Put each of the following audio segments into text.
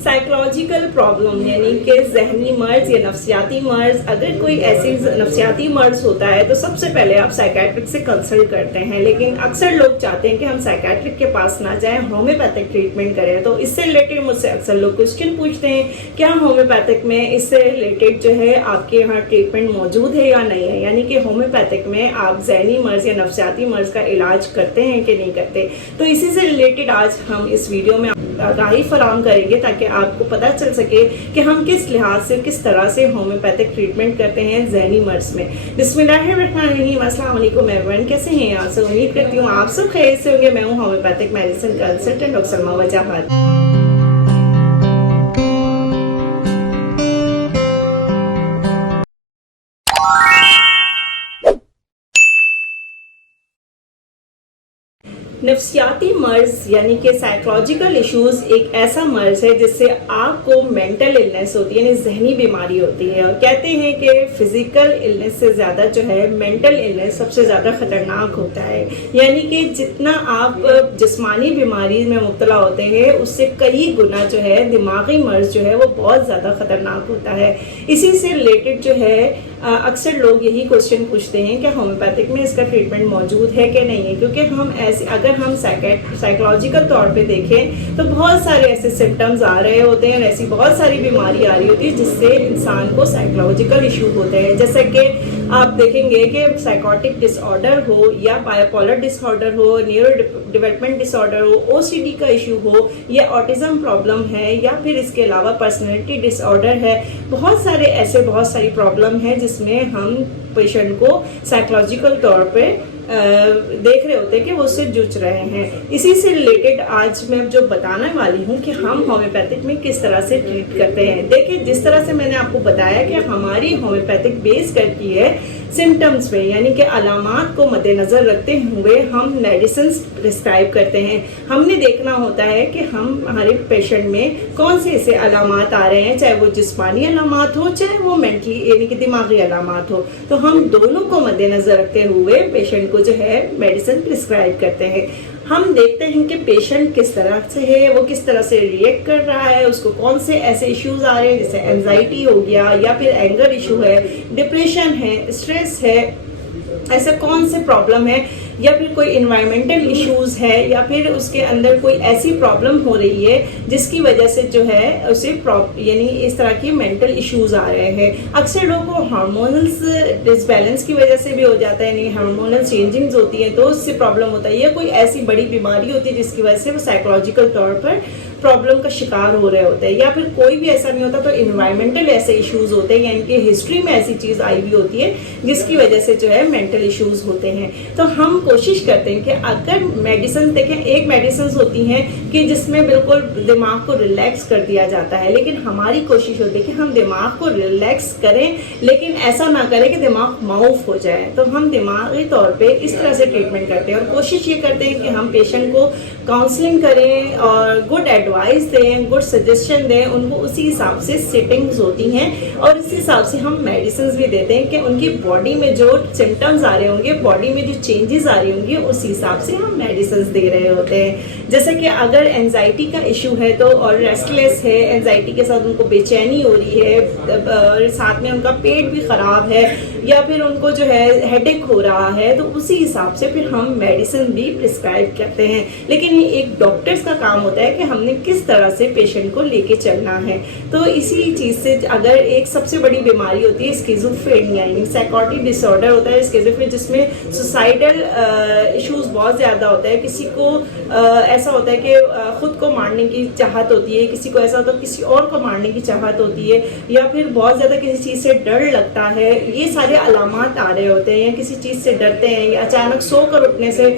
Psychological problem यानी कि जहनी मर्ज या नफ्सियाती मर्ज, अगर कोई ऐसी नफ्सियाती मर्ज होता है तो सबसे पहले आप साइकेट्रिक से कंसल्ट करते हैं। लेकिन अक्सर लोग चाहते हैं कि हम साइकेट्रिक के पास ना जाएं, होम्योपैथिक ट्रीटमेंट करें। तो इससे रिलेटेड मुझसे अक्सर लोग क्वेश्चन पूछते हैं, क्या होम्योपैथिक में इससे रिलेटेड जो है आपके यहाँ ट्रीटमेंट मौजूद है या नहीं है, यानी कि होम्योपैथिक में आप जहनी मर्ज या नफ्सियाती मर्ज का इलाज करते हैं कि नहीं करते। तो इसी से रिलेटेड आज हम इस वीडियो में आगाही फराहम करेंगे ताकि आपको पता चल सके कि हम किस लिहाज से, किस तरह से होम्योपैथिक ट्रीटमेंट करते हैं जहनी मर्ज में। बिस्मिल्लाहिर्रहमानिर्रहीम, अस्सलाम वालेकुम एवरीवन, कैसे हैं आप सब? उम्मीद करती हूँ आप सब खैरियत से होंगे। मैं हूँ homeopathic medicine consultant doctor Salma वजाहत। नफ्सियाती मर्ज यानी कि साइकोलॉजिकल इश्यूज एक ऐसा मर्ज है जिससे आपको मेंटल इलनेस होती है, यानी जहनी बीमारी होती है। और कहते हैं कि फिजिकल इलनेस से ज़्यादा जो है मेंटल इलनेस सबसे ज़्यादा खतरनाक होता है। यानी कि जितना आप जिस्मानी बीमारी में मुब्तला होते हैं उससे कई गुना जो है दिमागी मर्ज जो है वो बहुत ज़्यादा खतरनाक होता है। इसी से रिलेटेड जो है अक्सर लोग यही क्वेश्चन पूछते हैं कि होम्योपैथिक में इसका ट्रीटमेंट मौजूद है कि नहीं है, क्योंकि हम ऐसे अगर हम साइकोलॉजिकल तौर पे देखें तो बहुत सारे ऐसे सिम्टम्स आ रहे होते हैं, ऐसी बहुत सारी बीमारी आ रही होती है जिससे इंसान को साइकोलॉजिकल इशू होते हैं। जैसे कि आप देखेंगे कि साइकोटिक डिसऑर्डर हो या बाइपोलर डिसऑर्डर हो, न्यूरो डेवलपमेंट डिसऑर्डर हो, ओसीडी का इशू हो या ऑटिज्म प्रॉब्लम है या फिर इसके अलावा पर्सनैलिटी डिसऑर्डर है। बहुत सारी प्रॉब्लम है जिसमें हम पेशेंट को साइकोलॉजिकल तौर पे देख रहे होते हैं कि वो उससे जूझ रहे हैं। इसी से रिलेटेड आज मैं जो बताने वाली हूँ कि हम होम्योपैथिक में किस तरह से ट्रीट करते हैं। देखिए, जिस तरह से मैंने आपको बताया कि हमारी होम्योपैथिक बेस करती है सिम्टम्स पे, यानी कि अलामात को मद्देनज़र रखते हुए हम मेडिसिन प्रिस्क्राइब करते हैं। हमने देखना होता है कि हम हमारे पेशेंट में कौन से ऐसे अलामात आ रहे हैं, चाहे वो जिस्मानी अलामात हो चाहे वो मेंटली यानी कि दिमागी अलामात हो। तो हम दोनों को मद्देनज़र रखते हुए पेशेंट को जो है मेडिसिन प्रिस्क्राइब करते हैं। हम देखते हैं कि पेशेंट किस तरह से है, वो किस तरह से रिएक्ट कर रहा है, उसको कौन से ऐसे इश्यूज आ रहे हैं जैसे एंजाइटी हो गया या फिर एंगर इशू है, डिप्रेशन है, स्ट्रेस है, ऐसे कौन से प्रॉब्लम है, या फिर कोई इन्वायरमेंटल इश्यूज है या फिर उसके अंदर कोई ऐसी प्रॉब्लम हो रही है जिसकी वजह से जो है उसे यानी इस तरह की मेंटल इश्यूज आ रहे हैं। अक्सर लोगों को हार्मोनल डिसबैलेंस की वजह से भी हो जाता है, यानी हार्मोनल चेंजिंग्स होती हैं तो उससे प्रॉब्लम होता है, या कोई ऐसी बड़ी बीमारी होती है जिसकी वजह से वो साइकोलॉजिकल तौर पर प्रॉब्लम का शिकार हो रहे होते हैं, या फिर कोई भी ऐसा नहीं होता तो इन्वायरमेंटल ऐसे इश्यूज होते हैं, यानी कि हिस्ट्री में ऐसी चीज़ आई हुई होती है जिसकी वजह से जो है मेंटल इश्यूज होते हैं। तो हम कोशिश करते हैं कि अगर मेडिसिन देखें, एक मेडिसिन होती हैं कि जिसमें बिल्कुल दिमाग को रिलैक्स कर दिया जाता है, लेकिन हमारी कोशिश होती है कि हम दिमाग को रिलैक्स करें लेकिन ऐसा ना करें कि दिमाग माउफ हो जाए। तो हम दिमागी तौर पे इस तरह से ट्रीटमेंट करते हैं और कोशिश ये करते हैं कि हम पेशेंट को काउंसलिंग करें और गुड एडवाइस दें, गुड सजेशन दें उनको। उसी हिसाब से सेटिंग्स होती हैं और इस हिसाब से हम मेडिसिन भी देते हैं कि उनकी बॉडी में जो सिम्टम्स आ रहे होंगे, बॉडी में जो चेंजेस आ रही होंगी, उस हिसाब से हम मेडिसिन दे रहे होते हैं। जैसे कि अगर एंजाइटी का इशू है तो और रेस्टलेस है, एंजाइटी के साथ उनको बेचैनी हो रही है और साथ में उनका पेट भी ख़राब है या फिर उनको जो है हेडेक हो रहा है, तो उसी हिसाब से फिर हम मेडिसिन भी प्रिस्क्राइब करते हैं। लेकिन ये एक डॉक्टर्स का काम होता है कि हमने किस तरह से पेशेंट को लेके चलना है। तो इसी चीज़ से अगर एक सबसे बड़ी बीमारी होती है स्किज़ोफ्रेनिया, यानी साइकोटिक डिसऑर्डर होता है स्किज़ोफ्रेनिया, जिसमें सुसाइडल इश्यूज बहुत ज़्यादा होता है। किसी को ऐसा होता है कि खुद को मारने की चाहत होती है, किसी को ऐसा होता है किसी और को मारने की चाहत होती है, या फिर बहुत ज़्यादा किसी चीज़ से डर लगता है। ये सारे अलामात आ रहे होते हैं, या किसी चीज़ से डरते हैं या अचानक सोकर उठने से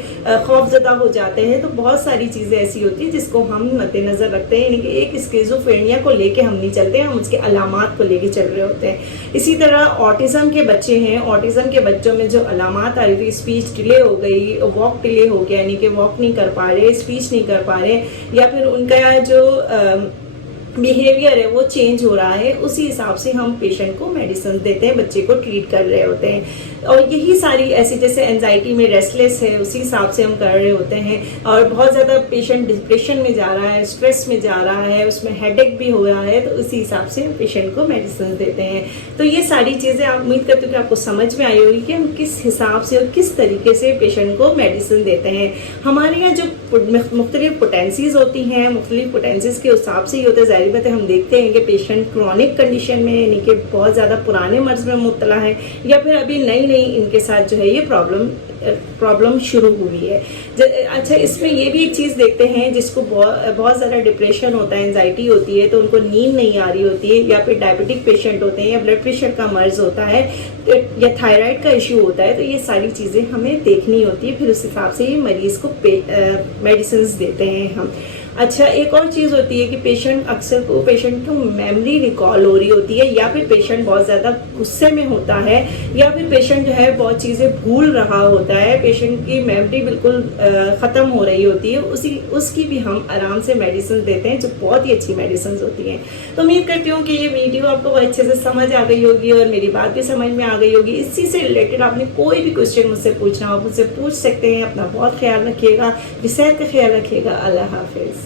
खौफजदा हो जाते हैं। तो बहुत सारी चीज़ें ऐसी होती है जिसको हम मद्देनज़र रखते हैं, यानी कि एक स्किज़ोफ्रेनिया को लेके हम नहीं चलते हैं, हम उसके अलामात को लेके चल रहे होते हैं। इसी तरह ऑटिज़म के बच्चे हैं, ऑटिज़म के बच्चों में जो अलामात आ रही थी, स्पीच डिले हो गई, वॉक डिले हो गया, यानी कि वॉक नहीं कर पा रहे, स्पीच नहीं कर पा रहे, या फिर उनका जो बिहेवियर है वो चेंज हो रहा है, उसी हिसाब से हम पेशेंट को मेडिसिन देते हैं, बच्चे को ट्रीट कर रहे होते हैं। और यही सारी ऐसी जैसे एंजाइटी में रेस्टलेस है उसी हिसाब से हम कर रहे होते हैं। और बहुत ज़्यादा पेशेंट डिप्रेशन में जा रहा है, स्ट्रेस में जा रहा है, उसमें हेडेक भी हो रहा है, तो उसी हिसाब से हम पेशेंट को मेडिसिन देते हैं। तो ये सारी चीज़ें आप उम्मीद करते हो कि आपको समझ में आई होगी कि हम किस हिसाब से और किस तरीके से पेशेंट को मेडिसिन देते हैं। हमारे यहाँ जो मुख्तलिफ पोटेंसीज होती हैं, मुख्तलिफ पोटेंसीज के हिसाब से ही होता है। जाहिर बात है हम देखते हैं कि पेशेंट क्रॉनिक कंडीशन में यानी कि बहुत ज़्यादा पुराने मर्ज में मुब्तला है, या फिर अभी नई नई इनके साथ जो है ये प्रॉब्लम शुरू हुई है। अच्छा, इसमें ये भी एक चीज़ देखते हैं जिसको बहुत ज़्यादा डिप्रेशन होता है, एंजाइटी होती है, तो उनको नींद नहीं आ रही होती है, या फिर डायबिटिक पेशेंट होते हैं, या ब्लड प्रेशर का मर्ज होता है, या थायराइड का इशू होता है। तो ये सारी चीज़ें हमें देखनी होती है, फिर उस हिसाब से ये मरीज़ को मेडिसिन देते हैं हम। अच्छा, एक और चीज़ होती है कि पेशेंट को मेमोरी रिकॉल हो रही होती है, या फिर पेशेंट बहुत ज़्यादा गुस्से में होता है, या फिर पेशेंट जो है बहुत चीज़ें भूल रहा होता है, पेशेंट की मेमोरी बिल्कुल ख़त्म हो रही होती है, उसकी भी हम आराम से मेडिसिन देते हैं, जो बहुत ही अच्छी मेडिसिन होती हैं। तो उम्मीद करती हूँ कि ये वीडियो आपको अच्छे से समझ आ गई होगी और मेरी बात भी समझ में आ गई होगी। इसी से रिलेटेड आपने कोई भी क्वेश्चन मुझसे पूछना हो मुझसे पूछ सकते हैं। अपना बहुत ख्याल रखिएगा, सेहत का ख्याल रखिएगा। अल्लाह हाफिज़।